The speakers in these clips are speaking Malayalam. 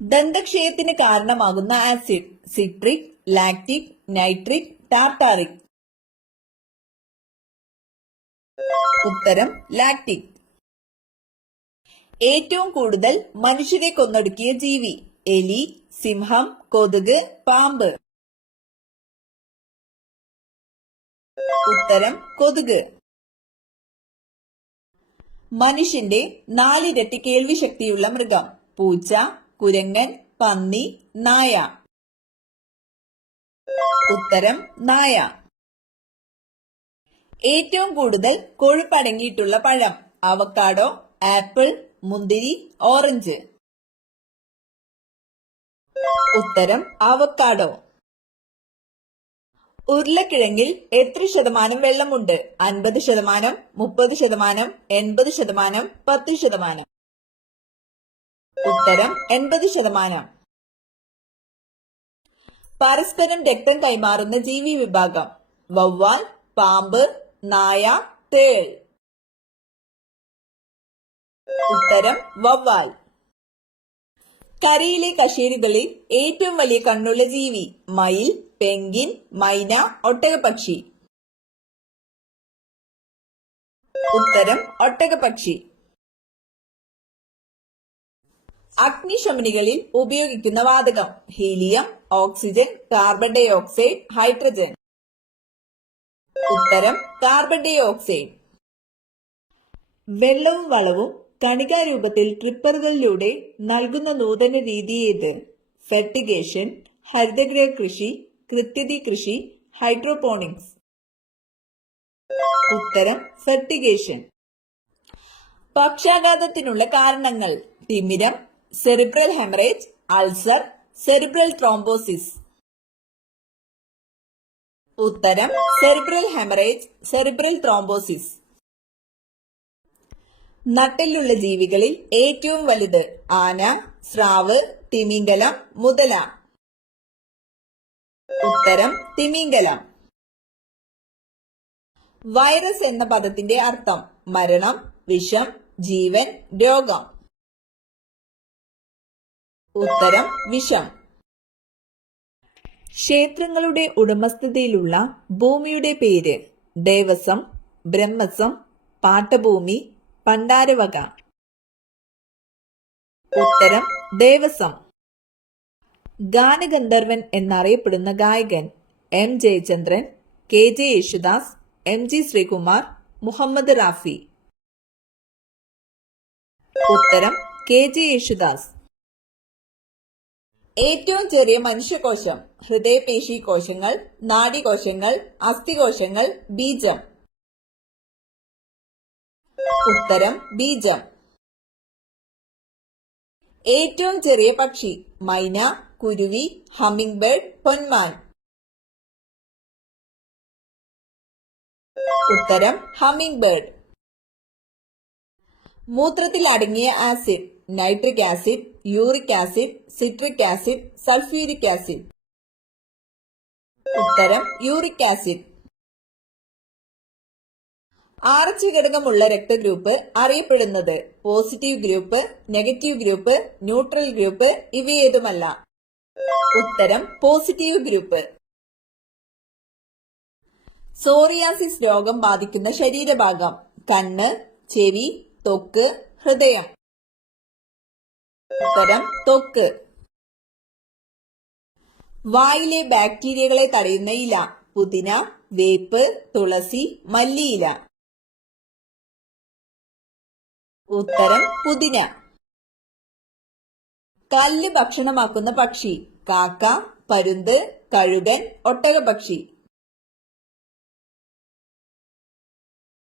ദന്തക്ഷയത്തിന് കാരണമാകുന്ന acid: citric, lactic, nitric, tartaric. ഉത്തരം ലാക്റ്റിക്. ഏറ്റവും കൂടുതൽ മനുഷ്യരെ കൊന്നൊടുക്കിയ ജീവി: എലി, സിംഹം, കൊതുക്, പാമ്പ്. ഉത്തരം കൊതുക്. മനുഷ്യന്റെ 4 ഇരട്ടി കേൾവി ശക്തിയുള്ള മൃഗം: പൂച്ച, കുരങ്ങൻ, പന്നി, നായ. ഉത്തരം നായ. ഏറ്റവും കൂടുതൽ കൊഴുപ്പടങ്ങിയിട്ടുള്ള പഴം: അവക്കാഡോ, ആപ്പിൾ, മുന്തിരി, ഓറഞ്ച്. ഉത്തരം അവക്കാഡോ. ഉരുളക്കിഴങ്ങിൽ എത്ര ശതമാനം വെള്ളമുണ്ട്? 50%, 30%, 80%, 10%. ഉത്തരം 80%. പരസ്പരം രക്തം കൈമാറുന്ന ജീവി വിഭാഗം: വവ്വാൽ, പാമ്പ്, നായ, തേൾ. ഉത്തരം വവ്വാൽ. കരയിലെ കശേരുകളിൽ ഏറ്റവും വലിയ കണ്ണുള്ള ജീവി: മയിൽ, പെൻഗ്വിൻ, മൈന, ഒട്ടകപ്പക്ഷി. ഉത്തരം ഒട്ടകപ്പക്ഷി. അഗ്നിശമനികളിൽ ഉപയോഗിക്കുന്ന വാതകം: helium, oxygen, carbon dioxide, hydrogen. ഉത്തരം കാർബൺ ഡൈ ഓക്സൈഡ്. വെള്ളവും വളവും കണികാരൂപത്തിൽ ട്രിപ്പറുകളിലൂടെ നൽകുന്ന നൂതന രീതി ഏത്? ഫെർട്ടിഗേഷൻ, ഹരിതഗൃഹ കൃഷി, കൃത്യതി കൃഷി, ഹൈഡ്രോപോണിക്സ്. ഉത്തരം ഫെർട്ടിഗേഷൻ. പക്ഷാഘാതത്തിനുള്ള കാരണങ്ങൾ: തിമിരം, cerebral haemorrhage, ulcer, cerebral thrombosis. ഉത്തരം സെറിബ്രൽ ഹെമറേജ്, സെറിബ്രൽ ത്രോംബോസിസ്. നട്ടെല്ലുള്ള ജീവികളിൽ ഏറ്റവും വലുത്: ആന, സ്രാവ്, തിമിംഗലം, മുതല. ഉത്തരം തിമിംഗലം. വൈറസ് എന്ന പദത്തിന്റെ അർത്ഥം: മരണം, വിഷം, ജീവൻ, രോഗം. ഉത്തരം വിഷം. ക്ഷേത്രങ്ങളുടെ ഉടമസ്ഥതയിലുള്ള ഭൂമിയുടെ പേര്: ദേവസ്വം, ബ്രഹ്മസ്വം, പാട്ടഭൂമി, പണ്ടാരവക. ഉത്തരം ദേവസ്വം. ഗാനഗന്ധർവൻ എന്നറിയപ്പെടുന്ന ഗായകൻ: M Jayachandran, K J Yesudas, M G Sreekumar, Mohammed Rafi. ഉത്തരം കെ ജെ യേശുദാസ്. ഏറ്റവും ചെറിയ മനുഷ്യകോശം: ഹൃദയപേശി കോശങ്ങൾ, നാഡീകോശങ്ങൾ, അസ്ഥികോശങ്ങൾ, ബീജം. ഉത്തരം ബീജം. ഏറ്റവും ചെറിയ പക്ഷി: മൈന, കുരുവി, ഹമ്മിംഗ് ബേർഡ്, പൊന്മാൻ. ഉത്തരം ഹമ്മിംഗ് ബേർഡ്. മൂത്രത്തിൽ അടങ്ങിയ acid: nitric acid, uric acid, citric acid, sulphuric acid. ഉത്തരം യൂറിക് ആസിഡ്. RH ഘടകമുള്ള രക്തഗ്രൂപ്പ് അറിയപ്പെടുന്നത്: positive group, negative group, neutral group, ഇവയേതുമല്ല. ഉത്തരം പോസിറ്റീവ് ഗ്രൂപ്പ്. സോറിയാസിസ് രോഗം ബാധിക്കുന്ന ശരീരഭാഗം: കണ്ണ്, ചെവി, ത്വക്ക്, ഹൃദയം. ഉത്തരം ത്വക്ക്. വായിലെ ബാക്ടീരിയകളെ തടയുന്ന ഇല: പുതിന, വേപ്പ്, തുളസി, മല്ലിയില. ഉത്തരം പുതിന. കല്ല് ഭക്ഷണമാക്കുന്ന പക്ഷി: കാക്ക, പരുന്ത്, കഴുകൻ, ഒട്ടകപ്പക്ഷി.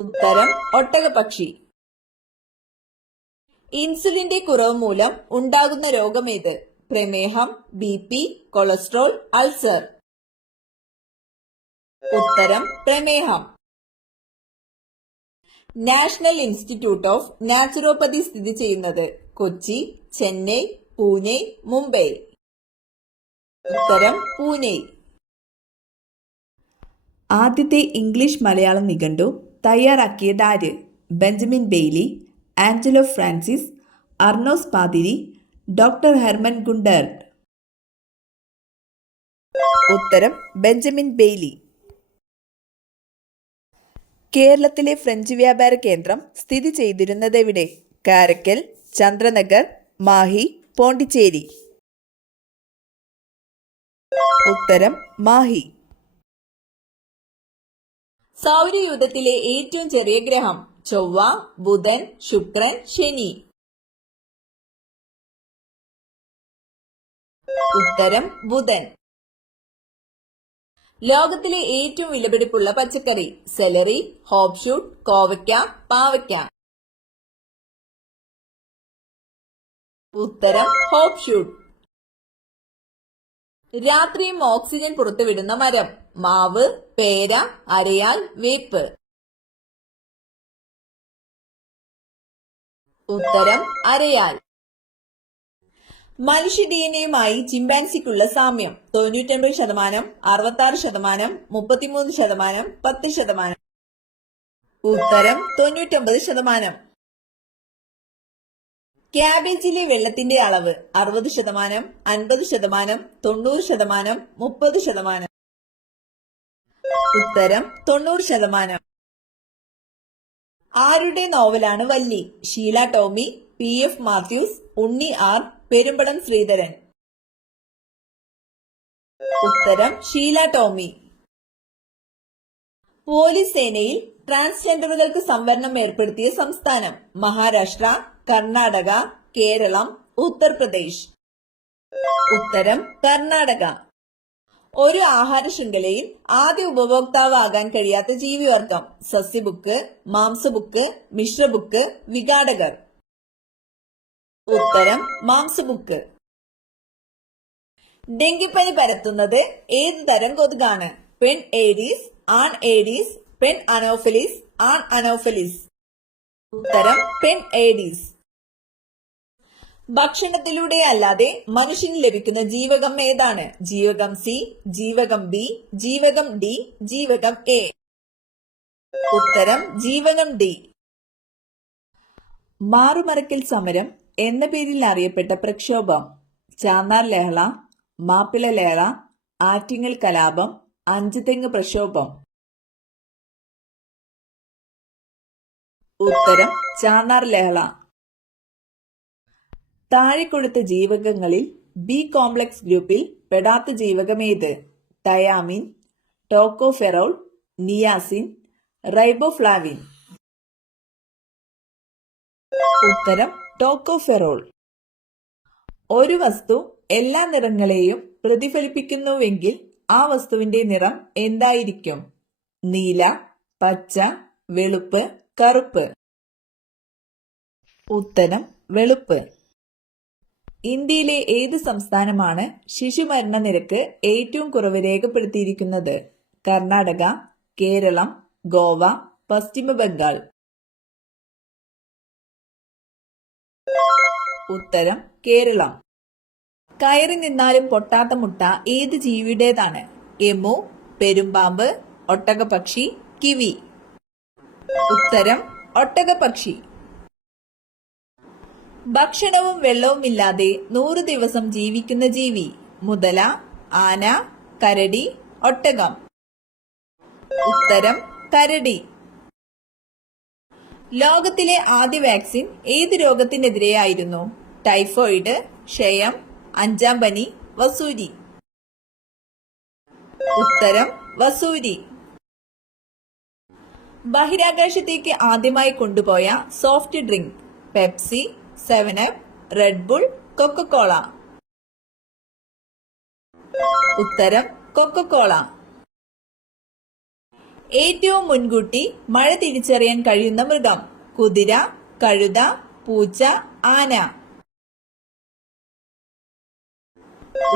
ഉത്തരം ഒട്ടകപ്പക്ഷി. ഇൻസുലിന്റെ കുറവ് മൂലം ഉണ്ടാകുന്ന രോഗമേത്? പ്രമേഹം, BP, കൊളസ്ട്രോൾ, അൾസർ. ഉത്തരം പ്രമേഹം. നാഷണൽ ഇൻസ്റ്റിറ്റ്യൂട്ട് ഓഫ് നാച്ചുറോപ്പതി സ്ഥിതി ചെയ്യുന്നത്: കൊച്ചി, ചെന്നൈ, പൂനെ, മുംബൈ. ഉത്തരം പൂനെ. ആദ്യത്തെ ഇംഗ്ലീഷ് മലയാളം നിഘണ്ടു തയ്യാറാക്കിയതാര്? Benjamin Bailey, Angelo Francis, Arnos പാതിരി, ഡോക്ടർ ഹെർമൻ ഗുണ്ടർട്ട്. ഉത്തരം ബെഞ്ചമിൻ ബെയ്ലി. കേരളത്തിലെ ഫ്രഞ്ച് വ്യാപാര കേന്ദ്രം സ്ഥിതി ചെയ്തിരുന്നതെവിടെ? കാരക്കൽ, ചന്ദ്രനഗർ, മാഹി, പോണ്ടിച്ചേരി. ഉത്തരം മാഹി. സൗരയൂഥത്തിലെ ഏറ്റവും ചെറിയ ഗ്രഹം? ചൊവ്വ, ബുധൻ, ശുക്രൻ, ശനി. ഉത്തരം ബുധൻ. ലോകത്തിലെ ഏറ്റവും വിലപിടിപ്പുള്ള പച്ചക്കറി? സെലറി, ഹോപ്ഷൂട്ട്, കോവയ്ക്ക, പാവയ്ക്ക. ഉത്തരം ഹോപ്ഷൂട്ട്. രാത്രിയും ഓക്സിജൻ പുറത്തുവിടുന്ന മരം? മാവ്, പേര, അരയാൽ, വേപ്പ്. ഉത്തരം അരയാൽ. മനുഷ്യ ഡിഎൻഎയുമായി ചിമ്പാൻസിക്കുള്ള സാമ്യം? 99%, 66%, 33%, 10%. ഉത്തരം 99%. ക്യാബേജിലെ വെള്ളത്തിന്റെ അളവ്? 60%, 50%, 90%, 30%. ഉത്തരം 90%. ആരുടെ നോവലാണ് വല്ലി? ഷീല ടോമി, PF മാത്യൂസ്, ഉണ്ണി R, പെരുമ്പടം ശ്രീധരൻ. ഉത്തരം ഷീല ടോമി. പോലീസ് സേനയിൽ ട്രാൻസ്ജെൻഡറുകൾക്ക് സംവരണം ഏർപ്പെടുത്തിയ സംസ്ഥാനം? മഹാരാഷ്ട്ര, കർണാടക, കേരളം, ഉത്തർപ്രദേശ്. ഉത്തരം കർണാടക. ഒരു ആഹാര ശൃംഖലയിൽ ആദ്യ ഉപഭോക്താവാകാൻ കഴിയാത്ത ജീവിവർഗം? സസ്യബുക്ക്, മാംസബുക്ക്, മിശ്രബുക്ക്, വിഘാടകർ. ഉത്തരം മാംസബുക്ക്. ഡെങ്കിപ്പനി പരത്തുന്നത് ഏത് തരം കൊതുകാണ്? പെൺ ഏഡീസ്, ആൺ ഏഡീസ്, പെൺ അനോഫലിസ്, ആൺ അനോഫലിസ്. ഉത്തരം പെൺ ഏഡീസ്. ഭക്ഷണത്തിലൂടെ അല്ലാതെ മനുഷ്യന് ലഭിക്കുന്ന ജീവകം ഏതാണ്? ജീവകം C, ജീവകം B, ജീവകം D, ജീവകം A. ഉത്തരം ജീവകം D. മാറുമറക്കൽ സമരം എന്ന പേരിൽ അറിയപ്പെട്ട പ്രക്ഷോഭം? ചാന്നാർ ലഹള, മാപ്പിള ലഹള, ആറ്റിങ്ങൽ കലാപം, അഞ്ചുതെങ്ങ് പ്രക്ഷോഭം. ഉത്തരം ചാന്നാർ ലഹള. താഴെ കൊടുത്ത ജീവകങ്ങളിൽ ബി കോംപ്ലക്സ് ഗ്രൂപ്പിൽ പെടാത്ത ജീവകമേത്? Thiamine, tocopherol, niacin, riboflavin. ഉത്തരം ടോക്കോഫെറോൾ. ഒരു വസ്തു എല്ലാ നിറങ്ങളെയും പ്രതിഫലിപ്പിക്കുന്നുവെങ്കിൽ ആ വസ്തുവിന്റെ നിറം എന്തായിരിക്കും? നീല, പച്ച, വെളുപ്പ്, കറുപ്പ്. ഉത്തരം വെളുപ്പ്. ഇന്ത്യയിലെ ഏത് സംസ്ഥാനമാണ് ശിശുമരണ നിരക്ക് ഏറ്റവും കുറവ് രേഖപ്പെടുത്തിയിരിക്കുന്നത്? കർണാടക, കേരളം, ഗോവ, പശ്ചിമ ബംഗാൾ. ഉത്തരം കേരളം. കയറി നിന്നാലും പൊട്ടാത്ത മുട്ട ഏത് ജീവിയുടേതാണ്? Emu, പെരുമ്പാമ്പ്, ഒട്ടകപക്ഷി, kiwi. ഉത്തരം ഒട്ടകപക്ഷി. ഭക്ഷണവും വെള്ളവുമില്ലാതെ 100 ദിവസം ജീവിക്കുന്ന ജീവി? മുതല, ആന, കരടി, ഒട്ടകം. ഉത്തരം കരടി. ലോകത്തിലെ ആദ്യ വാക്സിൻ ഏത് രോഗത്തിനെതിരെയായിരുന്നു? ടൈഫോയിഡ്, ക്ഷയം, 5-ാം പനി, വസൂരി. ഉത്തരം വസൂരി. ബഹിരാകാശത്തേക്ക് ആദ്യമായി കൊണ്ടുപോയ soft drink? Pepsi, 7up, red bull, Coca Cola. ഉത്തരം കൊക്കക്കോള. ഏറ്റവും മുൻകൂട്ടി മഴ തിരിച്ചറിയാൻ കഴിയുന്ന മൃഗം? കുതിര, കഴുത, പൂച്ച, ആന.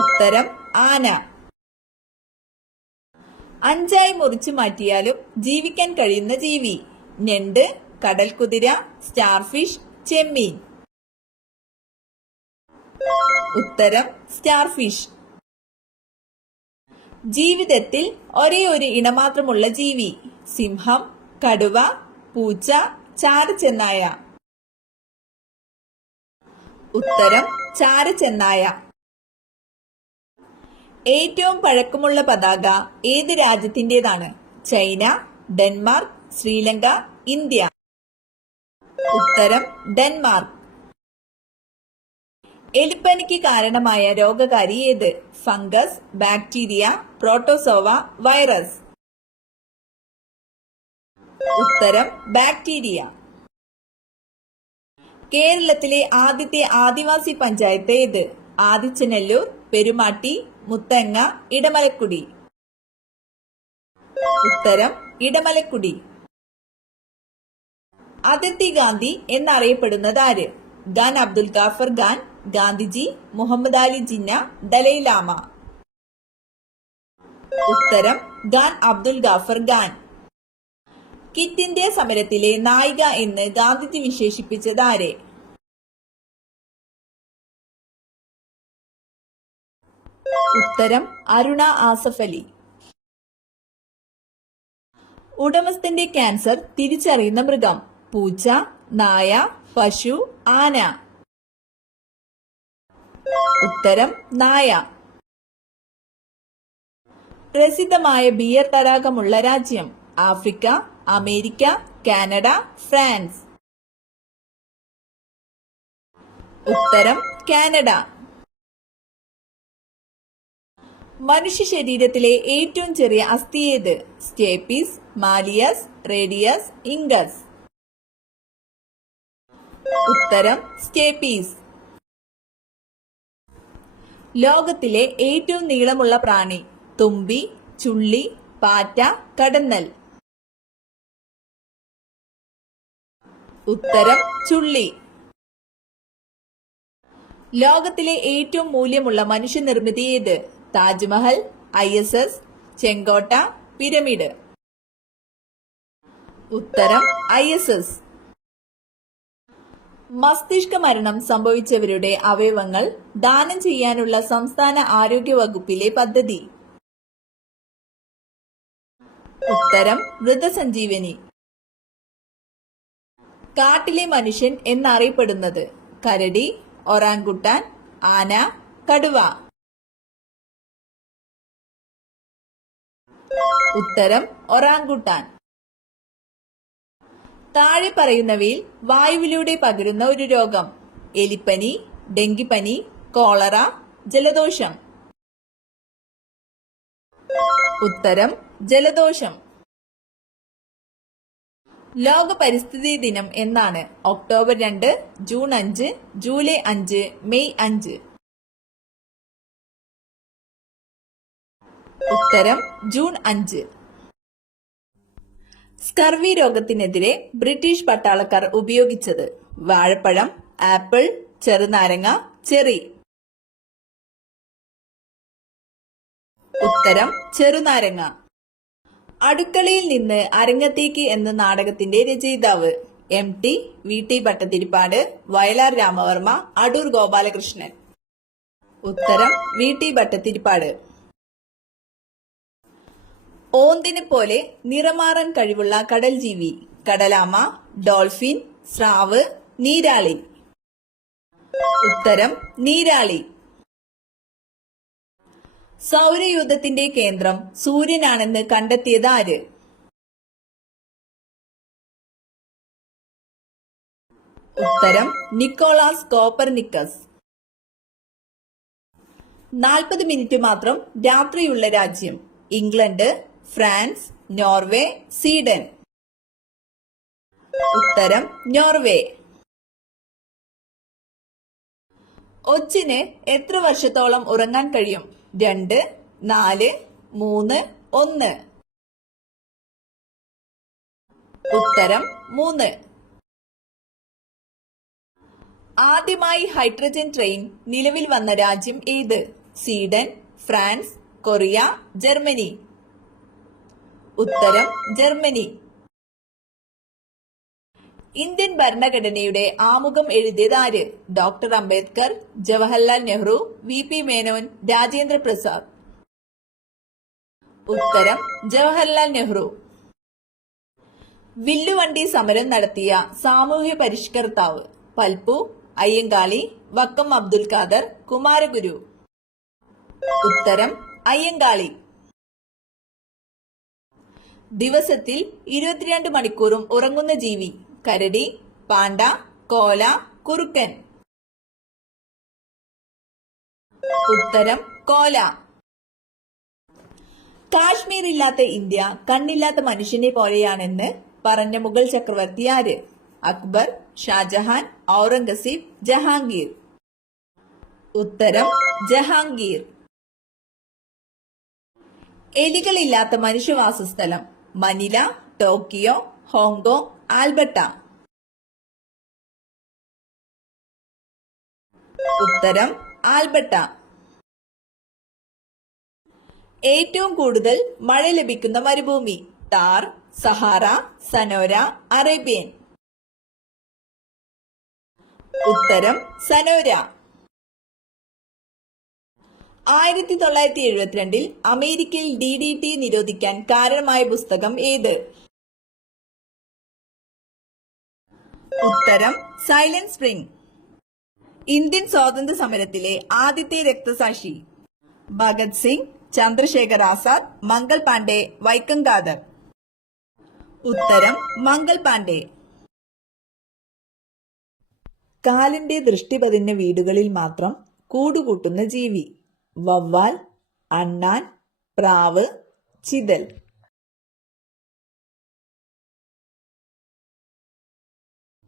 ഉത്തരം ആന. 5ആയി മുറിച്ചു മാറ്റിയാലും ജീവിക്കാൻ കഴിയുന്ന ജീവി? ഞണ്ട്, കടൽക്കുതിര, സ്റ്റാർഫിഷ്, ചെമ്മീൻ. ഉത്തരം സ്റ്റാർഫിഷ്. ജീവിതത്തിൽ ഒരേ ഒരു ഇണമാത്രമുള്ള ജീവി? സിംഹം, കടുവ, പൂച്ച, ചാരച്ചെന്നായ. ഉത്തരം ചാരച്ചെന്നായ. ഏറ്റവും പഴക്കമുള്ള പതാക ഏത് രാജ്യത്തിൻ്റെതാണ്? China, Denmark, Sri Lanka, India. ഉത്തരം ഡെൻമാർക്ക്. എലിപ്പനിക്ക് കാരണമായ രോഗകാരി ഏത്? Fungus, bacteria, protozoa, virus. ഉത്തരം ബാക്ടീരിയ. കേരളത്തിലെ ആദ്യത്തെ ആദിവാസി പഞ്ചായത്ത് ഏത്? ആദിച്ചനല്ലൂർ, പെരുമാട്ടി, മുത്തങ്ങ, ഇടമലക്കുടി. ഉത്തരം ഇടമലക്കുടി. അതിർത്തി ഗാന്ധി എന്നറിയപ്പെടുന്നത് ആര്? ഖാൻ അബ്ദുൽ ഗാഫർ ഖാൻ, ഗാന്ധിജി, മുഹമ്മദ് അലി ജിന്ന, ദലൈലാമ. ഉത്തരം ഖാൻ അബ്ദുൽ ഗാഫർ ഖാൻ. ക്വിറ്റ് ഇന്ത്യ സമരത്തിലെ നായിക എന്ന് ഗാന്ധിജി വിശേഷിപ്പിച്ചത് ആരെ? ഉത്തരം അരുണ ആസഫ് അലി. ഉടമസ്ഥന്റെ ക്യാൻസർ തിരിച്ചറിയുന്ന മൃഗം? പൂച്ച, നായ, പശു, ആന. ഉത്തരം നായ. പ്രസിദ്ധമായ ബിയർ തടാകമുള്ള രാജ്യം? Africa, America, Canada, France. ഉത്തരം കാനഡ. മനുഷ്യ ശരീരത്തിലെ ഏറ്റവും ചെറിയ അസ്ഥി ഏത്? Stapes, malleus, radius, incus. ഉത്തരം സ്റ്റേപ്പീസ്. ലോകത്തിലെ ഏറ്റവും നീളമുള്ള പ്രാണി? തുമ്പി, ചുള്ളി, പാറ്റ, കടന്നൽ. ഉത്തരം ചുള്ളി. ലോകത്തിലെ ഏറ്റവും മൂല്യമുള്ള മനുഷ്യനിർമ്മിതി ഏത്? താജ്മഹൽ, ISS, ചെങ്കോട്ട, പിരമിഡ്. ഉത്തരം ISS. മസ്തിഷ്ക മരണം സംഭവിച്ചവരുടെ അവയവങ്ങൾ ദാനം ചെയ്യാനുള്ള സംസ്ഥാന ആരോഗ്യ വകുപ്പിലെ പദ്ധതി? ഉത്തരം മൃതസഞ്ജീവനി. കാട്ടിലെ മനുഷ്യൻ എന്നറിയപ്പെടുന്നത്? കരടി, ഒറാങ്കുട്ടാൻ, ആന, കടുവ. ഉത്തരം ഒറാങ്കുട്ടാൻ. താഴെ പറയുന്നവയിൽ വായുവിലൂടെ പകരുന്ന ഒരു രോഗം? എലിപ്പനി, ഡെങ്കിപ്പനി, കോളറ, ജലദോഷം. ഉത്തരം ജലദോഷം. ലോക പരിസ്ഥിതി ദിനം എന്നാണ്? October 2, June 5, July 5, May 5. ഉത്തരം ജൂൺ 5. സ്കർവി രോഗത്തിനെതിരെ ബ്രിട്ടീഷ് പട്ടാളക്കാർ ഉപയോഗിച്ചത്? വാഴപ്പഴം, ആപ്പിൾ, ചെറുനാരങ്ങ, ചെറി. ഉത്തരം ചെറുനാരങ്ങ. അടുക്കളയിൽ നിന്ന് അരങ്ങത്തേക്ക് എന്ന നാടകത്തിന്റെ രചയിതാവ്? MT, VT Bhattathiripad, Vayalar Ramavarma, Adoor Gopalakrishnan. ഉത്തരം VT ഭട്ടതിരിപ്പാട്. ഓന്തിനെ പോലെ നിറമാറാൻ കഴിവുള്ള കടൽ ജീവി? കടലാമ, ഡോൾഫിൻ, സ്രാവ്, നീരാളി. ഉത്തരം നീരാളി. സൗരയൂഥത്തിന്റെ കേന്ദ്രം സൂര്യനാണെന്ന് കണ്ടെത്തിയത് ആര്? ഉത്തരം നിക്കോളാസ് കോപ്പർനിക്കസ്. 40 മിനിറ്റ് മാത്രം രാത്രിയുള്ള രാജ്യം? England, France, Norway, Sweden. ഉത്തരം നോർവേ. ഒച്ചിന് എത്ര വർഷത്തോളം ഉറങ്ങാൻ കഴിയും? 2, 4, 3, 1. ഉത്തരം 3. ആദ്യമായി ഹൈഡ്രജൻ ട്രെയിൻ നിലവിൽ വന്ന രാജ്യം ഏത്? Sweden, France, Korea, Germany. ഉത്തരം ജർമ്മനി. ഇന്ത്യൻ ഭരണഘടനയുടെ ആമുഖം എഴുതിയത് ആര്? Doctor Ambedkar, Jawaharlal Nehru, VP Menon, Rajendra Prasad. ഉത്തരം ജവഹർലാൽ നെഹ്റു. വില്ലുവണ്ടി സമരം നടത്തിയ സാമൂഹ്യ പരിഷ്കർത്താവ്? പൽപ്പു, അയ്യങ്കാളി, വക്കം അബ്ദുൽ ഖാദർ, കുമാരഗുരു. ഉത്തരം അയ്യങ്കാളി. ദിവസത്തിൽ 22 മണിക്കൂറും ഉറങ്ങുന്ന ജീവി? കരടി, പാണ്ട, കോല, കുറുക്കൻ. ഉത്തരം കോല. കാശ്മീർ ഇല്ലാത്ത ഇന്ത്യ കണ്ണില്ലാത്ത മനുഷ്യനെ പോലെയാണെന്ന് പറഞ്ഞ മുഗൾ ചക്രവർത്തി ആര്? അക്ബർ, ഷാജഹാൻ, ഔറംഗസീബ്, ജഹാംഗീർ. ഉത്തരം ജഹാംഗീർ. എലികളില്ലാത്ത മനുഷ്യവാസസ്ഥലം? Manila, Tokyo, Hong Kong, Alberta. ഉത്തരം ആൽബർട്ട. ഏറ്റവും കൂടുതൽ മഴ ലഭിക്കുന്ന മരുഭൂമി? Thar, Sahara, Sonora, Arabian. ഉത്തരം സനോര. 1972 അമേരിക്കയിൽ DDT നിരോധിക്കാൻ കാരണമായ പുസ്തകം ഏത്? ഉത്തരം സൈലന്റ് സ്പ്രിംഗ്. ഇന്ത്യൻ സ്വാതന്ത്ര്യ സമരത്തിലെ ആദ്യത്തെ രക്തസാക്ഷി? ഭഗത് സിംഗ്, ചന്ദ്രശേഖർ ആസാദ്, മംഗൾ പാണ്ഡെ, വൈക്കം ഖാദർ. ഉത്തരം മംഗൾ പാണ്ഡെ. കാലിന്റെ ദൃഷ്ടി പതിഞ്ഞ വീടുകളിൽ മാത്രം കൂടുകൂട്ടുന്ന ജീവി? വവ്വാൽ, അണ്ണാൻ, പ്രാവ്, ചിതൽ.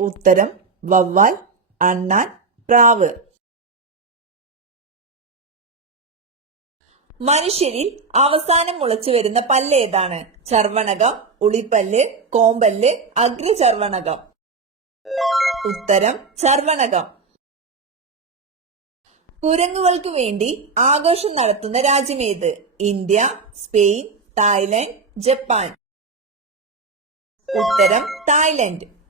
ഉത്തരം വവ്വാൽ, അണ്ണാൻ, പ്രാവ്. മനുഷ്യരിൽ അവസാനം മുളച്ചു വരുന്ന പല്ല് ഏതാണ്? ചർവണകം, ഉളിപ്പല്ല്, കോമ്പല്ല്, അഗ്രചർവണകം. ഉത്തരം ചർവണകം. കുരങ്ങുകൾക്ക് വേണ്ടി ആഘോഷം നടത്തുന്ന രാജ്യമേത്? India, Spain, Thailand, Japan. ഉത്തരം തായ്ലൻഡ്.